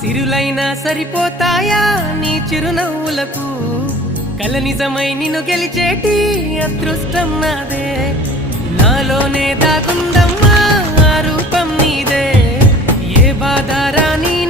సిరులైనా సరిపోతాయా నీ చిరునవ్వులకు కల నిజమై నిన్ను గెలిచేటి అదృష్టం నాదే నాలోనే దాగుందమ్మా ఆ రూపం నీదే ఏ బాధ రాని